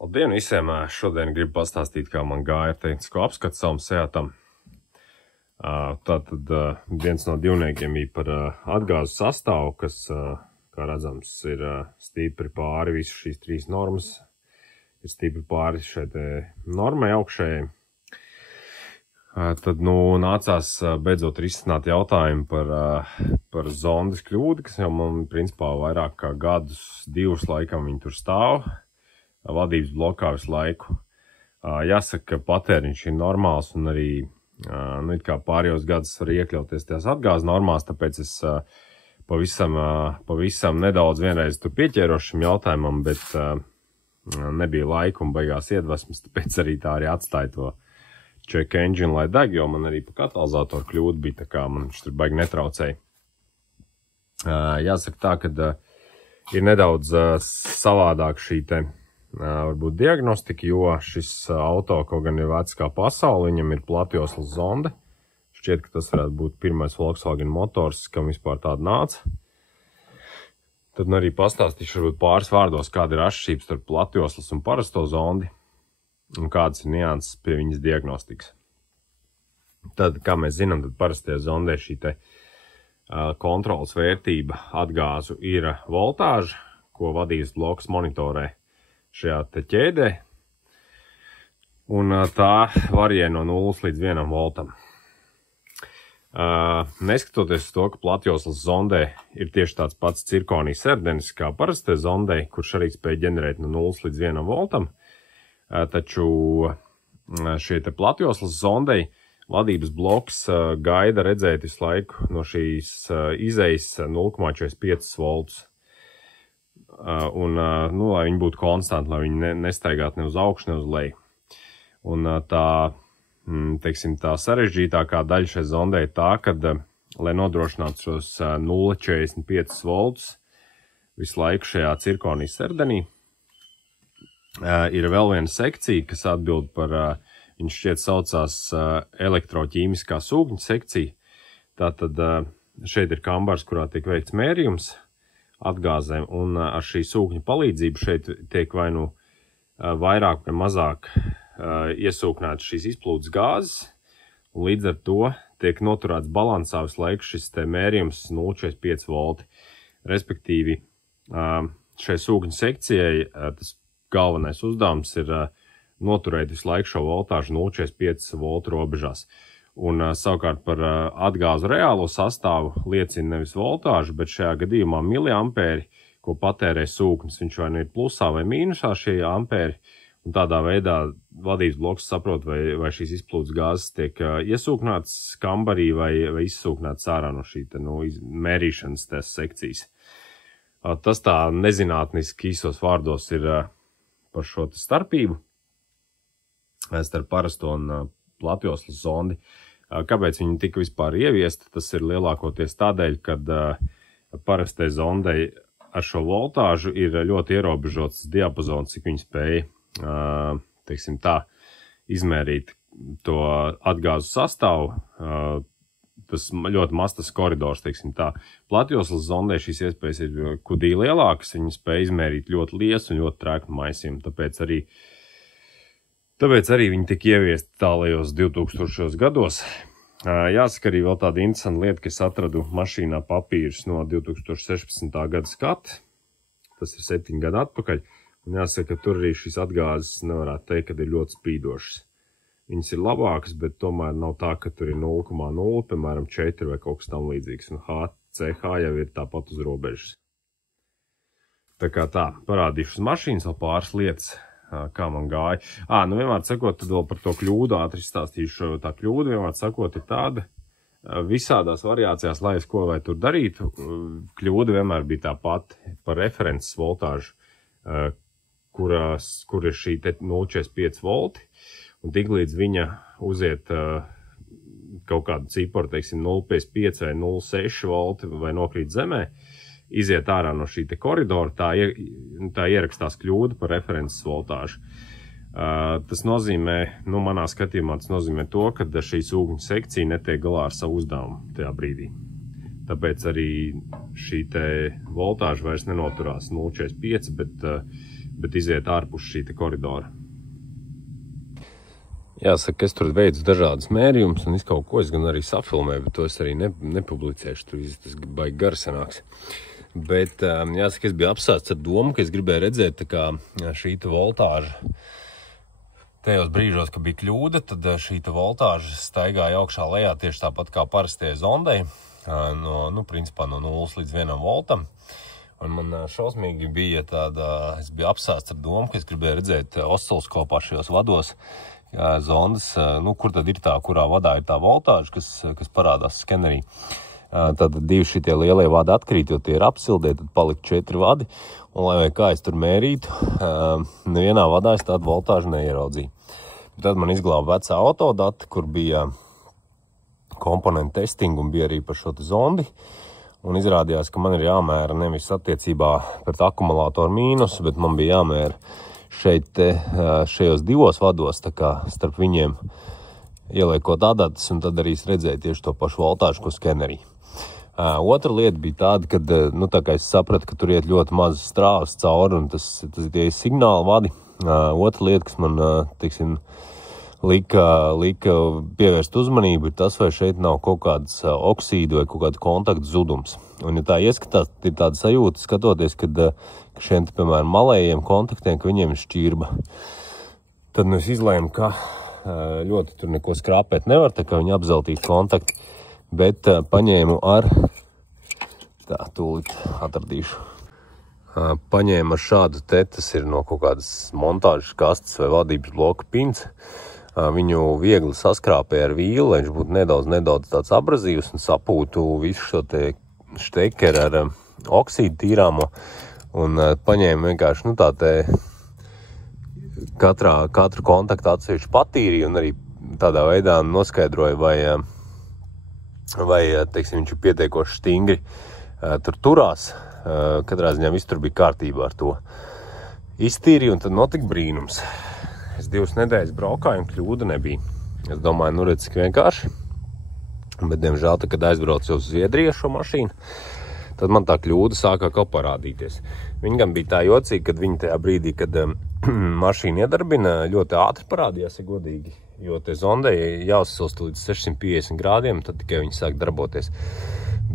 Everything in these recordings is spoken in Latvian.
Labdien visiem! Šodien gribu pastāstīt, kā man gāja ar tehnisko apskatu savam Seatam. Tātad viens no divniekiem bija par atgāzu sastāvu, kas, kā redzams, ir stipri pāri visu šīs trīs normas. Ir stipri pāri šai normai augšējai. Tad, nācās beidzot risināt jautājumu par zondes kļūdu, kas jau man, principā, vairāk kā divus laikam viņi tur stāv. Vadības blokā visu laiku. Jāsaka, ka patēriņš ir normāls un arī it kā pārējos gadus var iekļauties tajās atgāzes normās, tāpēc es pavisam nedaudz vienreiz tur pieķērošu šim jautājumam, bet nebija laika un beigās iedvesmas, tāpēc arī tā arī atstāja to check engine, lai deg, jo man arī pa katalizatoru kļūdu bija, tā kā man viņš tur baigi netraucēja. Jāsaka tā, ka ir nedaudz savādāk šī varbūt diagnostika, jo šis auto kaut gan ir vecs kā pasauli, viņam ir platjoslas zonde. Šķiet, ka tas varētu būt pirmais Volkswagen motors, kam vispār tāda nāca. Tad arī pastāstīšu varbūt pāris vārdos, kāda ir atšķirība starp platjoslas un parasto zondi un kādas ir nianses pie viņas diagnostikas. Tad, kā mēs zinām, tad parastajā zondē šī kontrolas vērtība atgāzu ir voltāža, ko vadības bloks monitorē šajā ķēdē, un tā varie no 0 līdz 1 voltam. Neskatoties uz to, ka platjoslas zondē ir tieši tāds pats cirkonija serdenis kā parastajā zondē, kurš arī spēj ģenerēt no 0 līdz 1 voltam, taču šie platjoslas zondei vadības bloks gaida redzēt visu laiku no šīs izejas 0,45 voltus. Un, lai viņi būtu konstanti, lai viņi nestaigātu ne uz augšu, ne uz leju. Un tā sarežģītākā daļa šai zondē ir tā, ka, lai nodrošinātu šos 0,45 voltus visu laiku šajā cirkonijas serdenī, ir vēl viena sekcija, kas atbild par, viņš šķiet saucās elektroķīmiskā sūkņa sekcija. Tātad šeit ir kambars, kurā tiek veikts mērījums atgāzēm, un ar šī sūkņa palīdzību šeit tiek vai nu vairāk vai mazāk iesūknētas šīs izplūdes gāzes, un līdz ar to tiek noturēts balansā visu laiku šis mērījums 0,45 volti. Respektīvi, šai sūkņa sekcijai tas galvenais uzdevums ir noturēt visu laiku šo voltāžu 0,45 voltu robežās. Un savukārt par atgāzu reālo sastāvu liecina nevis voltāžu, bet šajā gadījumā miliampēri, ko patērē sūknis. Viņš vai nu ir plusā vai mīnusā šie ampēri, un tādā veidā vadības bloks saprot, vai šīs izplūdes gāzes tiek iesūknētas kambarī vai izsūknētas ārā no šī mērīšanas tās sekcijas. Tas tā nezinātniski īsos vārdos ir par šo starpību starp parasto un platjoslas zondi. Kāpēc viņi tika vispār ieviesti? Tas ir lielākoties tādēļ, kad parastai zondei ar šo voltāžu ir ļoti ierobežots diapazons, cik viņi spēja, izmērīt to atgāzu sastāvu. Tas ļoti mazs tas koridors, Platjoslas zondē šīs iespējas ir kudī lielākas, viņi spēja izmērīt ļoti liesu un ļoti trēknu maisījumu, Tāpēc arī viņi tika ieviesti tālajos 2000 gados. Jāsaka arī vēl tāda interesanta lieta, ka es atradu mašīnā papīrus no 2016. gada skata. Tas ir 7 gadu atpakaļ. Un jāsaka, ka tur arī šīs atgāzes nevarētu teikt, ka ir ļoti spīdošas. Viņas ir labākas, bet tomēr nav tā, ka tur ir 0,0, piemēram 4 vai kaut kas tam līdzīgs. Un HCH jau ir tāpat uz robežas. Tā kā tā, parādīšu uz mašīnas vēl pāris lietas. Kā man gāja. Vienmēr sakot, tad vēl par to kļūdu ātri izstāstīšu. Tā kļūda, vienmēr sakot, ir tāda visādās variācijās, lai es ko vai tur darītu. Kļūda vienmēr bija tā pati par references voltāžu, kur ir šī 0,45 volti, un tik līdz viņa uziet kaut kādu ciparu, 0,55 vai 0,6 volti vai nokrīt zemē, iziet ārā no šī koridora, tā ierakstās kļūda par references voltāžu. Tas nozīmē, manā skatījumā tas nozīmē to, ka šī sūkņa sekcija netiek galā ar savu uzdevumu tajā brīdī. Tāpēc arī šī voltāža vairs nenoturās 0,45, bet bet iziet ārpus šī koridora. Jāsaka, es tur veicu dažādas mērījumus un kaut ko es gan arī safilmēju, bet to es arī nepublicēšu, tur tas baigi gari sanāks. Bet jāsaka, es biju apsāsts ar domu, ka es gribēju redzēt, tā kā šī voltāža, tajos brīžos, ka bija kļūda, tad šī voltāža staigāja augšā lejā tieši tāpat kā parastie zondei, principā no 0 līdz 1 voltam. Un man šausmīgi bija es biju apsāsts ar domu, ka es gribēju redzēt osciloskopā šajos vados, zondas, kur tad ir kurā vadā ir tā voltāža, kas parādās skenerī. Tad 2 šitie lielie vadi atkrīt, jo tie ir apsildē, tad palika 4 vadi, un lai vai kā es tur mērītu, nevienā vadā es tādu voltāžu neieraudzīju. Tad man izglāba vecā autodata, kur bija komponentu testing un bija arī par šo zondi, un izrādījās, ka man ir jāmēra nevis attiecībā pret akumulātoru mīnusu, bet man bija jāmēra šajos 2 vados, tā kā starp viņiem ieliekot adatas, un tad arī es redzēju tieši to pašu voltāžu, ko skenerī. Otra lieta bija tāda, kad, tā kā es sapratu, ka tur iet ļoti maz strāvas cauri, un tas tie ir signāli vadi. Otra lieta, kas man, lika pievērst uzmanību, ir tas, vai šeit nav kaut kādas oksīdu vai kaut kāda kontakta zudums. Un, ja tā ieskatās, ir tāda sajūta, skatoties, kad šiem, piemēram, malējiem kontaktiem, ka viņiem ir šķirba. Tad es izlēmu, ka ļoti tur neko skrāpēt nevar, tā kā viņi apzeltīti kontakti, bet paņēmu tūlīt atradīšu. Paņēmu ar šādu tas ir no kaut kādas montāžas kastes vai vadības bloka pins. Viņu viegli saskrāpēja ar vīlu, lai viņš būtu nedaudz tāds abrazīvs un sapūtu visu šo štekeri ar oksīdu tīrāmo. Un paņēmu vienkārši, katru kontaktu atsevišķi patīrīju un arī tādā veidā noskaidroju, vai teiksim, viņš ir pietiekoši stingri tur turās. Katrā ziņā viss tur bija kārtībā ar to. Iztīrīju un tad notika brīnums. Es 2 nedēļas braukāju un kļūda nebija. Es domāju, redz, cik vienkārši. Bet, diemžēl, kad aizbraucu uz Zviedriju šo mašīnu, tad man tā kļūda sākā kaut parādīties. Viņa gan bija tā jocīga, kad viņa tajā brīdī, kad mašīna iedarbina, ļoti ātri parādījās, ja godīgi, jo te zondei jāuzsilst līdz 650 grādiem, tad tikai viņa sāk darboties.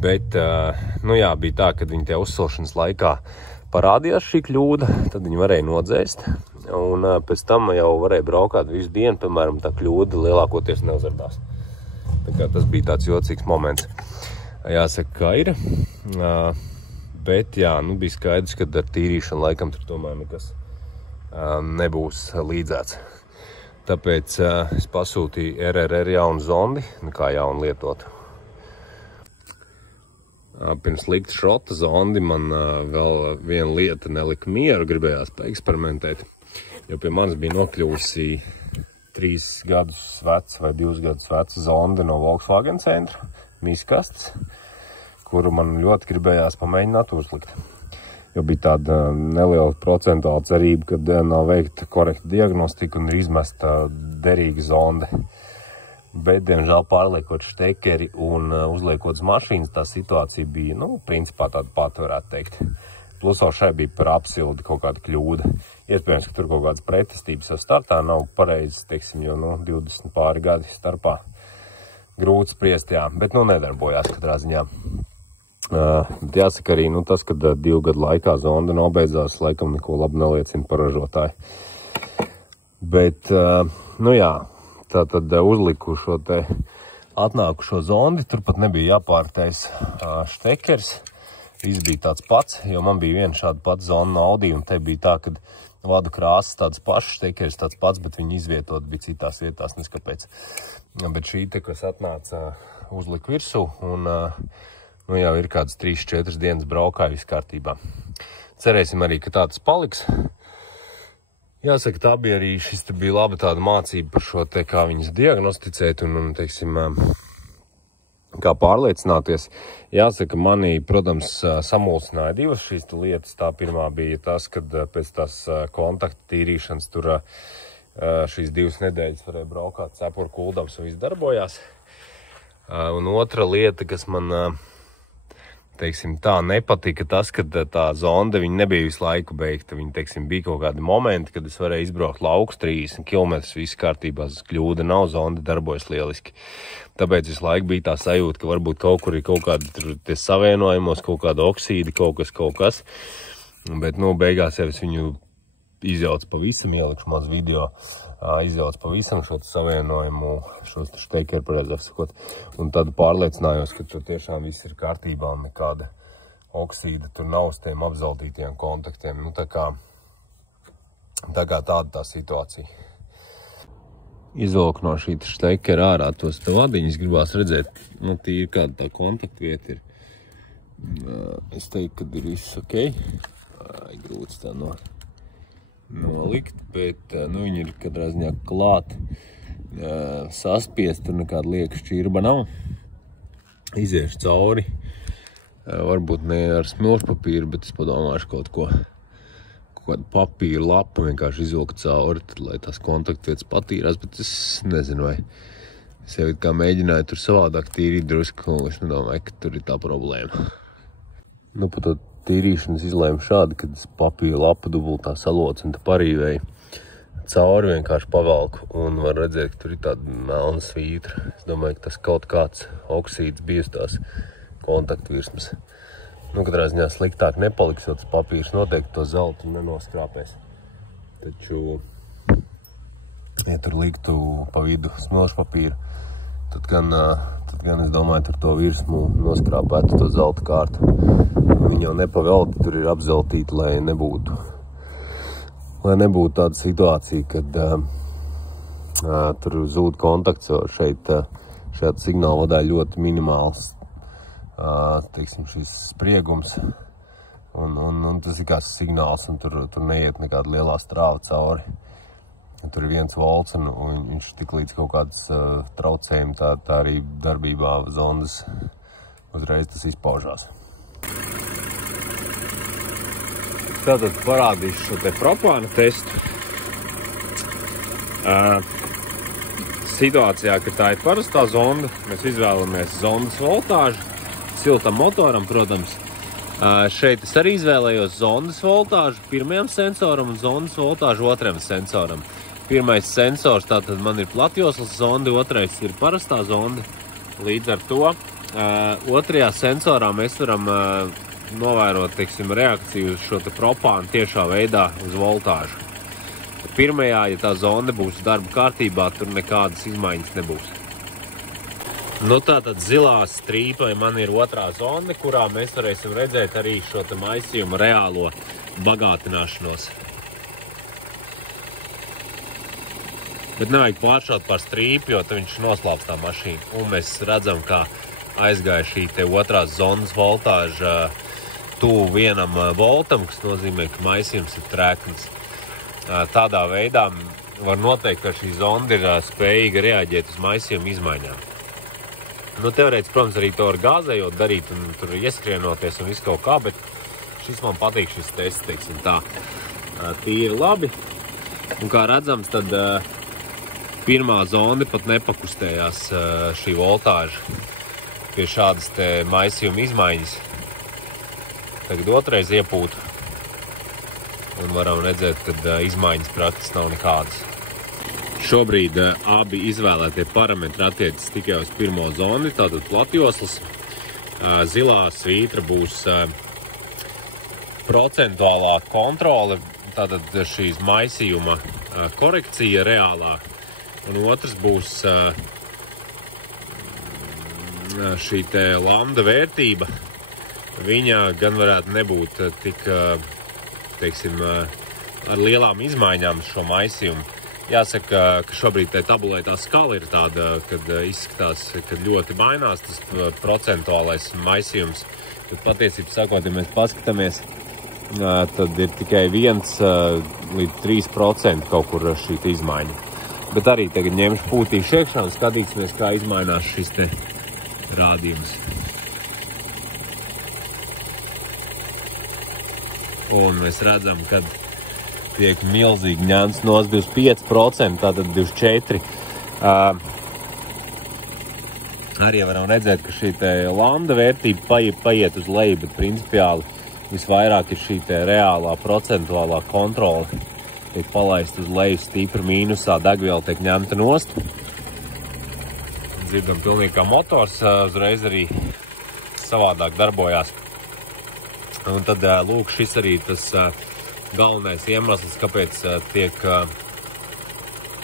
Bet, bija tā, kad viņa tajā uzsilšanas laikā parādījās šī kļūda, tad viņa varēja nodzēst, un pēc tam jau varēja braukāt visu dienu, piemēram, tā kļūda lielākoties neuzardās. Tā kā tas bija tāds jocīgs moments. Jāsaka, kā ir, bet bija skaidrs, ka ar tīrīšanu laikam tur tomēr nekas nebūs līdzēts. Tāpēc es pasūtīju RRR jaunu zondi, kā jaunu lietotu. Pirms likt šrota zondi man vēl viena lieta nelika mieru, gribējās paeksperimentēt, jo pie manis bija nokļuvusi 3 gadus veca vai 2 gadus veca zonde no Volkswagen centra, miskastes, kuru man ļoti gribējās pamēģināt uzlikt. Jo bija tāda neliela procentuāla cerība, ka nav veikta korekta diagnostika un ir izmesta derīga zonde. Bet, diemžēl, pārliekot štekeri un uzliekot uz mašīnas, tā situācija bija, principā tāda pati varētu teikt. Plus vēl šai bija par apsildi kaut kāda kļūda. Iespējams, ka tur kaut kādas pretestības jau startā nav pareizes, teiksim, jo 20 pāri gadi starpā. Grūti spriest, bet nedarbojās katrā ziņā. Bet jāsaka arī tas, ka 2 gadu laikā zonda nobeidzās, laikam neko labi neliecina par ražotāju. Bet, tātad uzliku šo atnākušo zondi, turpat nebija jāpārtais štekers. Viss bija tāds pats, jo man bija viena šāda pats zona no Audi, un te bija tā, ka vadu krāsas tāds pašs, štekers tāds pats, bet viņi izvietot bija citās vietās, neskapēc. Bet šī kas atnāca uzliku virsū, un jau ir kādas 3-4 dienas braukāju viss kārtībā. Cerēsim arī, ka tā tas paliks. Jāsaka, tā bija arī, šis bija laba tāda mācība par šo kā viņas diagnosticēt un teiksim, kā pārliecināties. Jāsaka, manī, protams, samulsināja 2 šīs lietas. Tā pirmā bija tas, kad pēc tās kontakta tīrīšanas tur šīs 2 nedēļas varēja braukāt cepuru kuldams un viss darbojās. Un otra lieta, kas man teiksim, tā nepatika tas, ka tā zonde viņa nebija visu laiku beigta. Viņa, teiksim, bija kaut kādi momenti, kad es varēju izbraukt laukus 30 km, viss kārtībā, kļūda nav, zonde darbojas lieliski. Tāpēc visu laiku bija tā sajūta, ka varbūt kaut kur ir kaut kādi tie savienojumos, kaut kāda oksīdi, kaut kas. Bet, beigās jau es viņu izjaucu pavisam, ielikšu maz video, izjaucu pavisam šo savienojumu, šos šteikeri, pareizāk sakot, un tad pārliecinājos, ka tur tiešām viss ir kārtībā un nekāda oksīda tur nav uz tiem apzeltītiem kontaktiem. Tā kā tāda tā situācija. Izvelku no šī šteikera ārā tos vadiņus, gribās redzēt, tīri kāda tā kontaktvieta ir. Es teiktu, ka ir viss ok. Grūts tā nolikt, bet viņi ir katrā ziņā klāt saspiest, tur nekāda lieka šķirba nav. Iziešu cauri, varbūt ne ar smilšpapīru, bet es padomāšu kaut kādu papīru lapu vienkārši izvilku cauri, tad, lai tās kontaktvietas patīrās, bet es nezinu, vai es jau kā mēģināju tur savādāk tīrīt drusku, es nedomāju, ka tur ir tā problēma. Par to tīrīšanas izlēmu šādi, kad es papīra lapu dubultā salocu un tā parīvēju cauri vienkārši pavalku un var redzēt, ka tur ir tāda melna svītra. Es domāju, ka tas kaut kāds oksīds bija uz tās kontaktvirsmas. Katrā ziņā sliktāk nepaliks, jo tas papīrs noteikti to zeltu nenoskrāpēs. Taču, ja tur liktu pa vidu smilšpapīru, tad gan es domāju, tur to virsmu noskrāpētu to zelta kārtu. Viņi jau nepavelti, tur ir apzeltīti, lai nebūtu tāda situācija, kad tur zūd kontakts, jo šajā signāla vadā ļoti minimāls, teiksim, šis spriegums. Un tas ir kā signāls, un tur neiet nekāda lielā strāva cauri. Tur ir 1 volts, un viņš tik līdz kaut kādas traucējumi, tā arī darbībā zondas uzreiz tas izpaužās. Tātad parādīšu šo te propāna testu. Situācijā, ka tā ir parastā zonda, mēs izvēlamies zondas voltāžu, siltam motoram, protams. Šeit es arī izvēlējos zondas voltāžu pirmajam sensoram un zondas voltāžu otrajam sensoram. Pirmais sensors, tātad man ir platjoslas zonda, otrais ir parastā zonda. Līdz ar to otrajā sensorā mēs varam novērot, teiksim, reakciju uz šo te propānu tiešā veidā uz voltāžu. Pirmajā, ja tā zonda būs darba kārtībā, tur nekādas izmaiņas nebūs. Tātad zilā strīpai man ir otrā zonda, kurā mēs varēsim redzēt arī šo te maisījumu reālo bagātināšanos. Bet nevajag pāršaut par strīpu, jo viņš noslāps tā mašīna. Un mēs redzam, kā aizgāja šī te otrās zonas voltāža tuvu 1 voltam, kas nozīmē, ka maisījums ir trekns. Tādā veidā var noteikt, ka šī zonda ir spējīga reaģēt uz maisījumu izmaiņām. Teorētiski, protams, arī to ar gāzējot darīt un tur ieskrienoties un visu kaut kā, bet šis man patīk, šis tests, teiksim tā, tīri labi. Un kā redzams, tad pirmā zonda pat nepakustējās šī voltāža pie šādas te maisījuma izmaiņas. Tagad otrais iepūtu un varam redzēt, ka izmaiņas praktiski nav nekādas. Šobrīd abi izvēlētie parametri attiecas tikai uz pirmo zoni, tātad platjoslas. Zilā svītra būs procentuālā kontrole, tātad šīs maisījuma korekcija reālā. Un otrs būs šī te lambda vērtība. Viņa gan varētu nebūt tik, teiksim, ar lielām izmaiņām šo maisījumu. Jāsaka, ka šobrīd tabulē tā skala ir tāda, kad izskatās, ka ļoti mainās tas procentuālais maisījums. Bet patiesībā sakot, ja mēs paskatāmies, tad ir tikai 1 līdz 3% kaut kur šī izmaiņa. Bet arī tagad ņemšu pūtīšu iekšā un skatīsimies, kā izmainās šis te rādījums. Un mēs redzam, ka tiek milzīgi ņemts no 25%, tātad 24%. Arī varam redzēt, ka šī te landa vērtība paiet uz leju, bet principiāli visvairāk ir šī te reālā procentuālā kontrole. Tiek palaist uz leju stipri mīnusā, degviela tiek ņemta nost. Dzirdam pilnīgi kā motors, uzreiz arī savādāk darbojās. Un tad, lūk, šis arī tas galvenais iemesls, kāpēc tiek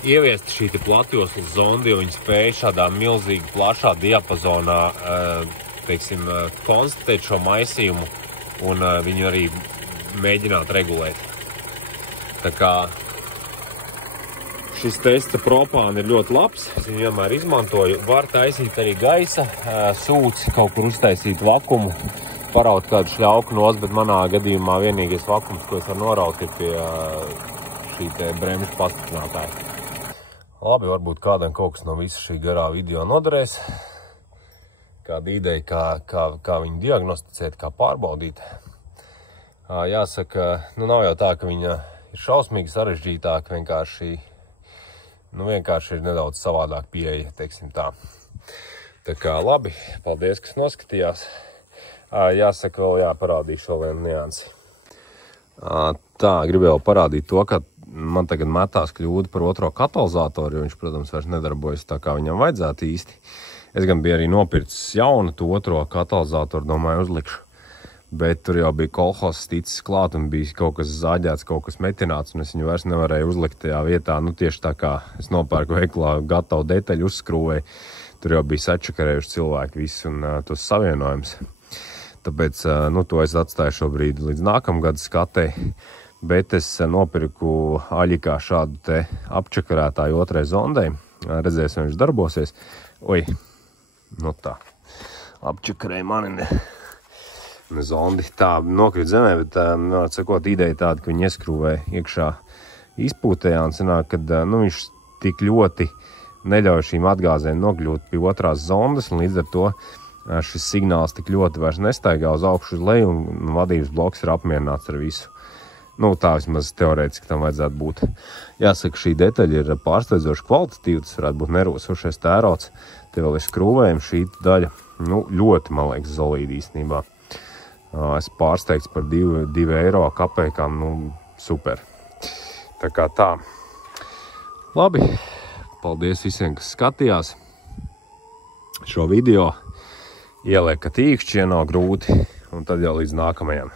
ieviesta šī platjoslas zonda, jo viņi spēja šādā milzīgi plašā diapazonā, teiksim, konstatēt šo maisījumu un viņu arī mēģināt regulēt. Tā kā šis testa propāna ir ļoti labs, es viņu vienmēr izmantoju. Var taisīt arī gaisa sūci, kaut kur uztaisīt vakumu, paraut kādu šļauku nost, bet manā gadījumā vienīgais vakums, ko es varu noraut, ir pie šī te bremžu pastiprinātāja. Labi, varbūt kādam kaut kas no visa šī garā video noderēs. Kāda ideja, kā viņu diagnosticēt, kā pārbaudīt. Jāsaka, nav jau tā, ka viņa ir šausmīgi sarežģītāk, vienkārši ir nedaudz savādāk pieeja, teiksim tā. Tā kā labi, paldies, kas noskatījās. Jāsaka, vēl jāparādīšu vēl vienu niansi. Tā, gribēju parādīt to, ka man tagad metās kļūda par otro katalizatoru, jo viņš, protams, vairs nedarbojas tā, kā viņam vajadzētu īsti. Es gan biju arī nopircis jaunu to otro katalizatoru, domāju, uzlikšu. Bet tur jau bija kolhozs ticis klāt un bija kaut kas zāģēts, kaut kas metināts, un es viņu vairs nevarēju uzlikt tajā vietā. Tieši tā kā es nopērku veiklā gatavu detaļu uzskrūvēju, tur jau bija sačakarējuši cilvēki visi un tos savienojums. Tāpēc, to es atstāju šobrīd līdz nākamgada skatei, bet es nopirku Aļikā šādu te apčakarētāju otrai zondei. Redzēs, vai viņš darbosies. Oi, tā. Apčakarēja mani ne zondi. Tā nokrīt zemē, bet, var sakot, ideja tāda, ka viņi ieskrūvē iekšā izpūtējā un sanāk, ka viņš tik ļoti neļauj šīm atgāzēm nokļūt pie otrās zondas, un līdz ar to šis signāls tik ļoti vairs nestaigā uz augšu uz leju, un vadības bloks ir apmierināts ar visu. Tā vismaz teorētiski tam vajadzētu būt. Jāsaka, šī detaļa ir pārsteidzoši kvalitatīva, tas varētu būt nerosošais tērots. Te vēl ir skrūvējumi, šī daļa, ļoti, man liekas, solīdi īstenībā. Es pārsteigts par 2 eiro kapekām, super. Tā kā tā. Labi, paldies visiem, kas skatījās šo video. Ieliekat īkšķi, ja nav grūti, un tad jau līdz nākamajam.